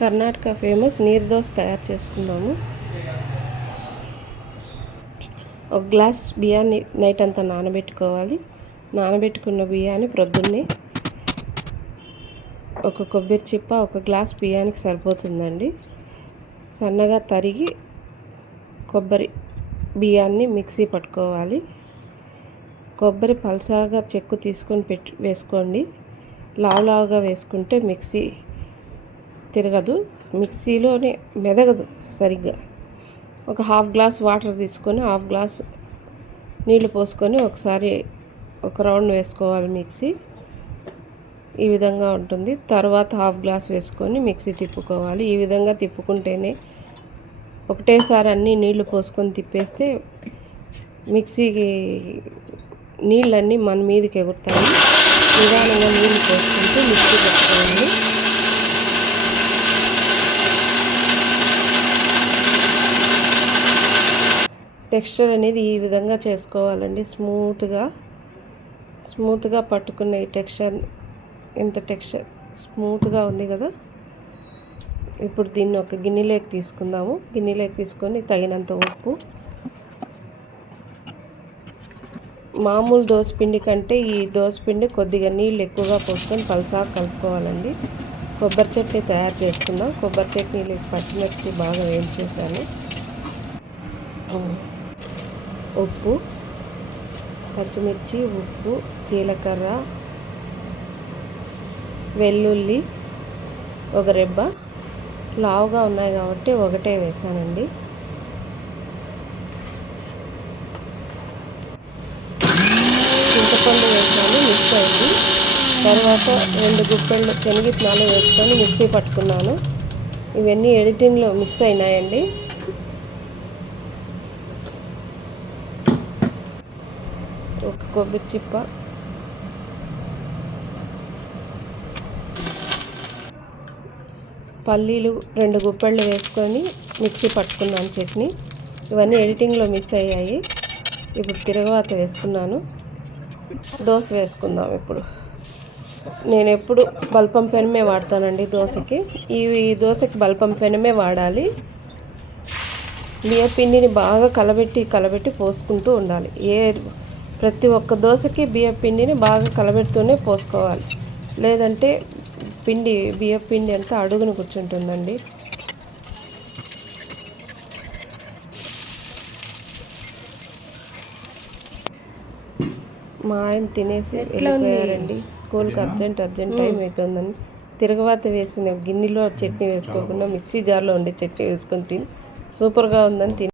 Karnataka famous నీరు దోశ తయారు చేసుకున్నాము. ఒక గ్లాస్ బియ్యాన్ని నైట్ అంతా నానబెట్టుకోవాలి. నానబెట్టుకున్న బియ్యాన్ని ప్రొద్దున్నే ఒక కొబ్బరి చిప్ప ఒక గ్లాస్ బియ్యానికి సరిపోతుందండి. సన్నగా తరిగి కొబ్బరి బియ్యాన్ని మిక్సీ పట్టుకోవాలి. కొబ్బరి పల్సాగా చెక్కు తీసుకొని వేసుకోండి. లావుగా వేసుకుంటే మిక్సీ తిరగదు, మిక్సీలోనే మెదగదు సరిగ్గా. ఒక హాఫ్ గ్లాస్ వాటర్ తీసుకొని హాఫ్ గ్లాస్ నీళ్లు పోసుకొని ఒకసారి ఒక రౌండ్ వేసుకోవాలి మిక్సీ. ఈ విధంగా ఉంటుంది. తర్వాత హాఫ్ గ్లాస్ వేసుకొని మిక్సీ తిప్పుకోవాలి. ఈ విధంగా తిప్పుకుంటేనే ఒకటేసారి అన్నీ నీళ్లు పోసుకొని తిప్పేస్తే మిక్సీకి నీళ్ళన్నీ మన మీదకి ఎగురుతాయి. నిదానంగా నీళ్ళు పోసుకుంటూ మిక్సీ పెట్టుకోవాలి. టెక్స్చర్ అనేది ఈ విధంగా చేసుకోవాలండి. స్మూత్గా పట్టుకునే టెక్స్చర్. ఇంత టెక్స్చర్ స్మూత్గా ఉంది కదా. ఇప్పుడు దీన్ని ఒక గిన్నెలోకి తీసుకుందాము. గిన్నెలోకి తీసుకొని తగినంత ఉప్పు, మామూలు దోసపిండి కంటే ఈ దోసపిండి కొద్దిగా నీళ్ళు ఎక్కువగా పోసుకొని పల్సాగా కలుపుకోవాలండి. కొబ్బరి చట్నీ తయారు చేసుకుందాం. కొబ్బరి చట్నీలో పచ్చిమిర్చి బాగా వేయించేసాను. ఉప్పు, పచ్చిమిర్చి, ఉప్పు, జీలకర్ర, వెల్లుల్లి ఒక రెబ్బ, లావుగా ఉన్నాయి కాబట్టి ఒకటే వేసానండి. చింతపండు వేసాను, మిక్స్ అయింది. తర్వాత 2 గుప్పెళ్ళు శనగిత్తనాలు వేసుకొని మిక్సీ పట్టుకున్నాను. ఇవన్నీ ఎడిటింగ్లో మిస్ అయినాయండి. ఒక కొబ్బరి చిప్ప, పల్లీలు 2 గుప్పెళ్ళు వేసుకొని మిక్సీ పట్టుకున్నాను చట్నీ. ఇవన్నీ ఎడిటింగ్లో మిస్ అయ్యాయి. ఇప్పుడు తిరగవాత వేసుకున్నాను. దోశ వేసుకుందాం. ఇప్పుడు నేను ఎప్పుడు బల్పం పెనమే వాడతానండి దోశకి. ఈ దోశకి బల్పం పెనమే వాడాలి. బియ్య పిండిని బాగా కలబెట్టి పోసుకుంటూ ఉండాలి. ప్రతి ఒక్క దోశకి బియ్య పిండిని బాగా కలబెడుతూనే పోసుకోవాలి. లేదంటే బియ్య పిండి అంతా అడుగున కూర్చుంటుందండి. మా ఆయన తినేసి వెళ్ళిపోయారండి. స్కూల్కి అర్జెంట్ టైం అవుతుందని తిరగవాత వేసిన గిన్నెలో చట్నీ వేసుకోకుండా మిక్సీ జార్లో ఉండే చట్నీ వేసుకొని తిని సూపర్గా ఉందని తిని